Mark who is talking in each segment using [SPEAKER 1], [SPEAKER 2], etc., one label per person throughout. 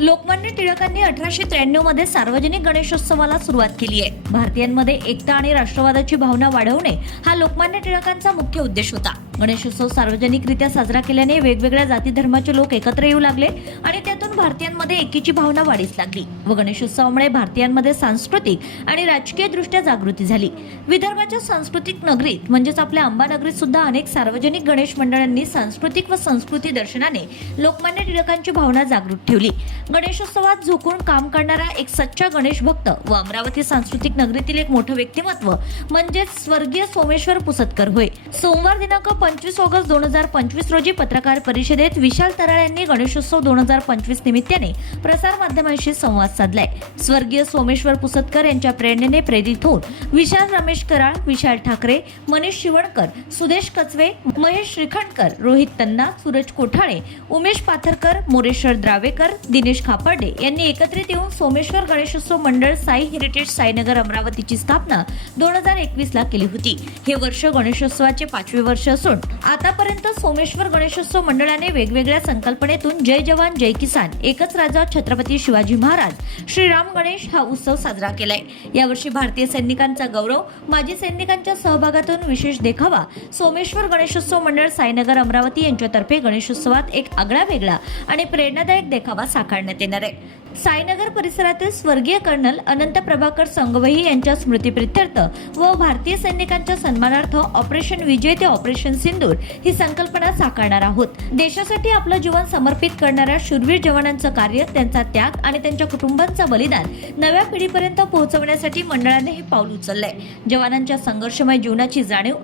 [SPEAKER 1] लोकमान्य टिळकांनी अठराशे त्र्याण्णवमध्ये सार्वजनिक गणेशोत्सवाला सुरुवात केली आहे. भारतीयांमध्ये एकता आणि राष्ट्रवादाची भावना वाढवणे हा लोकमान्य टिळकांचा मुख्य उद्देश होता. गणेशोत्सव सार्वजनिकरित्या साजरा केल्याने वेगवेगळ्या जाती धर्माचे लोक एकत्र येऊ लागले आणि त्यातून भारतीयांमध्ये एकीची भावना वाढीस लागली व गणेशोत्सवामुळे भारतीयांमध्ये सांस्कृतिक आणि राजकीय दृष्ट्या जागृती झाली. विदर्भाच्या सांस्कृतिक नगरीत म्हणजेच आपल्या अंबानगरीत सुद्धा अनेक सार्वजनिक गणेश मंडळांनी सांस्कृतिक व संस्कृती दर्शनाने लोकमान्य टिळकांची भावना जागृत ठेवली. गणेशोत्सवात झोकून काम करणारा एक सच्चा गणेश भक्त व अमरावती सांस्कृतिक नगरीतील एक मोठं व्यक्तिमत्व म्हणजेच स्वर्गीय सोमेश्वर पुसतकर होय. सोमवार दिनांक पंचवीस ऑगस्ट दोन हजार पंचवीस रोजी पत्रकार परिषदेत विशाल तराळ यांनी गणेशोत्सव दोन हजार पंचवीस निमित्ताने प्रसार माध्यमांशी संवाद साधलाय. स्वर्गीय सोमेश्वर पुसतकर यांच्या प्रेरणेने प्रेरित होऊन विशाल रमेश कराळ विशाल ठाकरे मनीष शिवणकर सुदेश कचवे महेश श्रीखंडकर रोहित तन्ना सूरज कोठाळे उमेश पाथरकर मोरेश्वर द्रावेकर दिनेश खापर्डे यांनी एकत्रित येऊन सोमेश्वर गणेशोत्सव मंडळ साई हेरिटेज साईनगर अमरावतीची स्थापना दोन हजार एकवीस ला केली होती. हे वर्ष गणेशोत्सवाचे पाचवे वर्ष असून आतापर्यंत सोमेश्वर गणेशोत्सव मंडळाने वेगवेगळ्या संकल्पनेतून जय जवान जय किसान एकच राजा छत्रपती शिवाजी महाराज श्रीराम गणेश हा उत्सव साजरा केलाय. यावर्षी भारतीय सैनिकांचा गौरव माजी सैनिकांच्या सहभागातून विशेष देखावा सोमेश्वर गणेशोत्सव मंडळ साईनगर अमरावती यांच्यातर्फे गणेशोत्सवात एक आगळा वेगळा आणि प्रेरणादायक देखावा साकारण्यात येणार आहे. साईनगर परिसरातील स्वर्गीय कर्नल अनंत प्रभाकर संगवही यांच्या स्मृतीप्रित्यर्थ व भारतीय सैनिकांच्या सन्मानार्थ ऑपरेशन विजय ते ऑपरेशन सिंदूर ही संकल्पना साकारणार आहोत. देशासाठी आपलं जीवन समर्पित करणाऱ्या शूरवीर जवानांचं कार्य त्यांचा त्याग आणि त्यांच्या कुटुंबांचं बलिदान नव्या पिढीपर्यंत पोहोचवण्यासाठी मंडळाने हे पाऊल उचललंय. जवानांच्या संघर्षमय जीवनाची जाणीव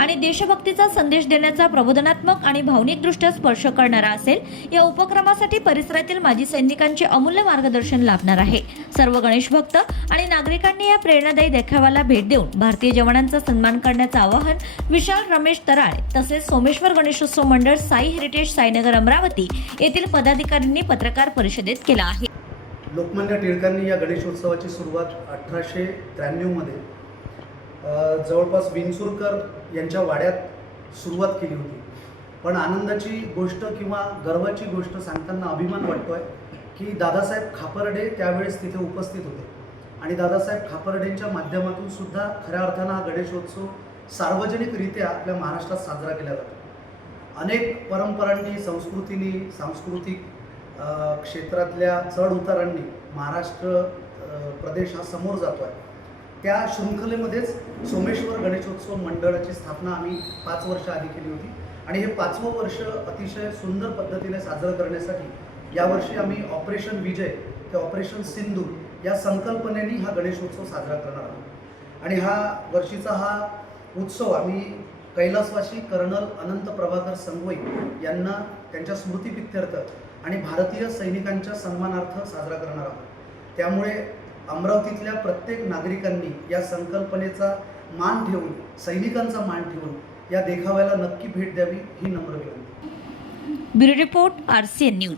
[SPEAKER 1] आणि देशभक्तीचा संदेश देण्याचा प्रबोधनात्मक आणि भावनिकदृष्ट्या स्पर्श करणारा असेल या उपक्रमासाठी परिसरातील माजी सैनिकांचे अमूल्य मार्गदर्शन लाभणार आहे. सर्व गणेश भक्त आणि नागरिकांनी या प्रेरणादायी देखाव्याला भेट देऊन भारतीय जवानांचा सन्मान करण्याचं आवाहन विशाल रमेश तराळे तसेच सोमेश्वर गणेशोत्सव मंडळ साई हेरिटेज साईनगर अमरावती येथील पदाधिकाऱ्यांनी पत्रकार परिषदेत केला आहे.
[SPEAKER 2] लोकमान्य टिळकांनी या गणेशोत्सवाची सुरुवात अठराशे त्र्याण्णवमध्ये जवळपास विंचुरकर यांच्या वाड्यात सुरुवात केली होती. पण आनंदाची गोष्ट किंवा गर्वाची गोष्ट सांगताना अभिमान वाटतो आहे की दादासाहेब खापर्डे त्यावेळेस तिथे उपस्थित होते. आणि दादासाहेब खापर्डेंच्या माध्यमातून सुद्धा खऱ्या अर्थानं हा गणेशोत्सव सार्वजनिकरित्या आपल्या महाराष्ट्रात साजरा केला जातो. अनेक परंपरांनी संस्कृतीनी सांस्कृतिक क्षेत्रातल्या चढ उतारांनी महाराष्ट्र प्रदेश हा समोर जातो आहे त्या शृंखलेमध्येच सोमेश्वर गणेशोत्सव मंडळाची स्थापना आम्ही पाच वर्ष आधी केली होती. आणि हे पाचवं वर्ष अतिशय सुंदर पद्धतीने साजरं करण्यासाठी यावर्षी आम्ही ऑपरेशन विजय ते ऑपरेशन सिंधू या संकल्पनेने हा गणेशोत्सव साजरा करणार आहोत. आणि हा वर्षीचा हा उत्सव आम्ही कैलासवासी कर्नल अनंत प्रभाकर संगवई यांना त्यांच्या स्मृतीपित्यर्थ आणि भारतीय सैनिकांच्या सन्मानार्थ साजरा करणार आहोत. त्यामुळे अमरावतीतल्या प्रत्येक नागरिकांनी या संकल्पनेचा मान ठेवून सैनिकांचा मान ठेवून या देखाव्याला नक्की भेट द्यावी ही नम्र विनंती.
[SPEAKER 1] Bureau report N news.